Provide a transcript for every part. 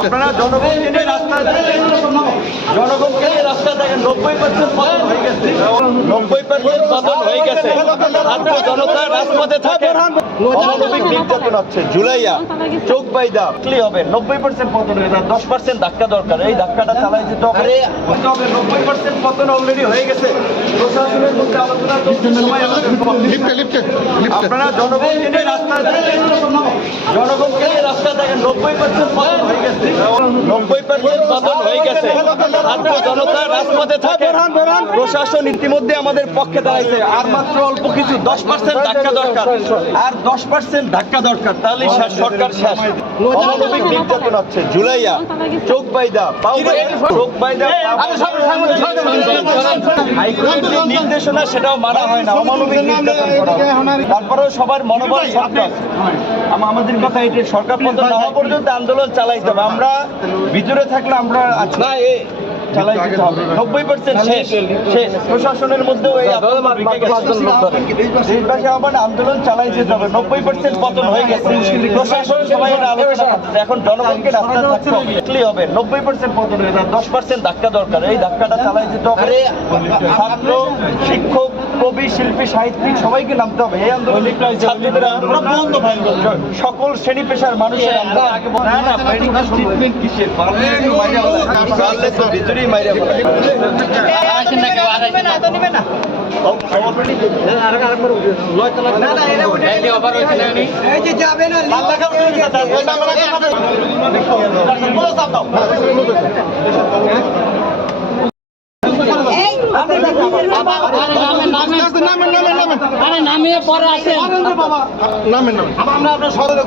আপনারা জনগণকে নিয়ে রাস্তায় থাকেন, জনগণকে নিয়ে রাস্তায় থাকেন। 90% পতন হয়ে গেছে, 90% পতন হয়ে গেছে। ছাত্র জনতা রাজপথে থাকে, অমানবিক নির্যাতন হচ্ছে। জুলাইয়া চোখ বাইদা ক্লি হবে। 90% পতন হয়ে যায়, 10% ধাক্কা দরকার। এই ধাক্কাটা চালাই যেতে হবে। 90% পতন অলরেডি হয়ে গেছে। প্রশাসনের মধ্যে আলোচনা চলছে, সময় আপনারা জনগণকে নিয়ে রাস্তায় থাকেন, জনগণকে নিয়ে রাস্তায় থাকেন। 90% পতন হয়ে গেছে, 90% পতন হয়ে গেছে। ছাত্র জনতা রাজপথে থাকে, প্রশাসন ইতিমধ্যে আমাদের পক্ষে দাঁড়াইছে। আর মাত্র অল্প কিছু 10% ধাক্কা দরকার, আর 10% ধাক্কা দরকার, তাহলে সরকার শেষ। অমানবিক নির্যাতন হচ্ছে। জুলাইয়া চোখ বাইদা চোখ বাইদা হাইকোর্টের নির্দেশনা সেটাও মানা হয় না, অমানবিক নির্যাতন করা হয়। তারপরেও সবার মনোবল সরকার, আমাদের কথা এটি সরকার পতন না হওয়া পর্যন্ত আন্দোলন চালাইতে হবে। আমরা ভিতরে থাকলে আমরা চালাই দিতে হবে। 90% শেষ। প্রশাসনের মধ্যেও এই দেশবাসী আবার আন্দোলন চালাই যেতে হবে। 90% পতন হয়ে গেছে, প্রশাসন সবাই আলোচনা করছে। এখন জনগণকে রাস্তায় থাকতে হবে। 90% পতন হয়ে যায়, 10% ধাক্কা দরকার। এই ধাক্কাটা চালাই যেতে হবে। ছাত্র, শিক্ষক, কবি, শিল্পী, সাহিত্যিক সবাইকে নামতে হবে। এই আন্দোলন ছাত্রীদের আন্দোলন, সকল শ্রেণী পেশার মানুষের আন্দোলন। ট্রিটমেন্ট কিসের ভিতরেই মাইরা বলে নামিয়ে পরে আসেন, নামেন আমরা আপনার সদরে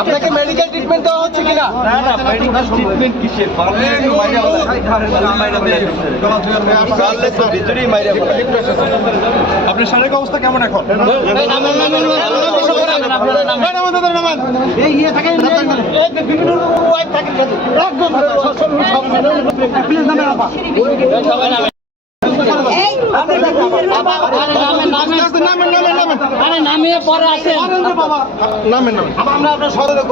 আপনাকে মেডিকেল ট্রিটমেন্ট দেওয়া হচ্ছে কিনা? না, মেডিকেল ট্রিটমেন্ট কিসের? আপনার শারীরিক অবস্থা কেমন এখন? নামিয়ে পরে আসেন, নামেন আমরা আপনার সদরে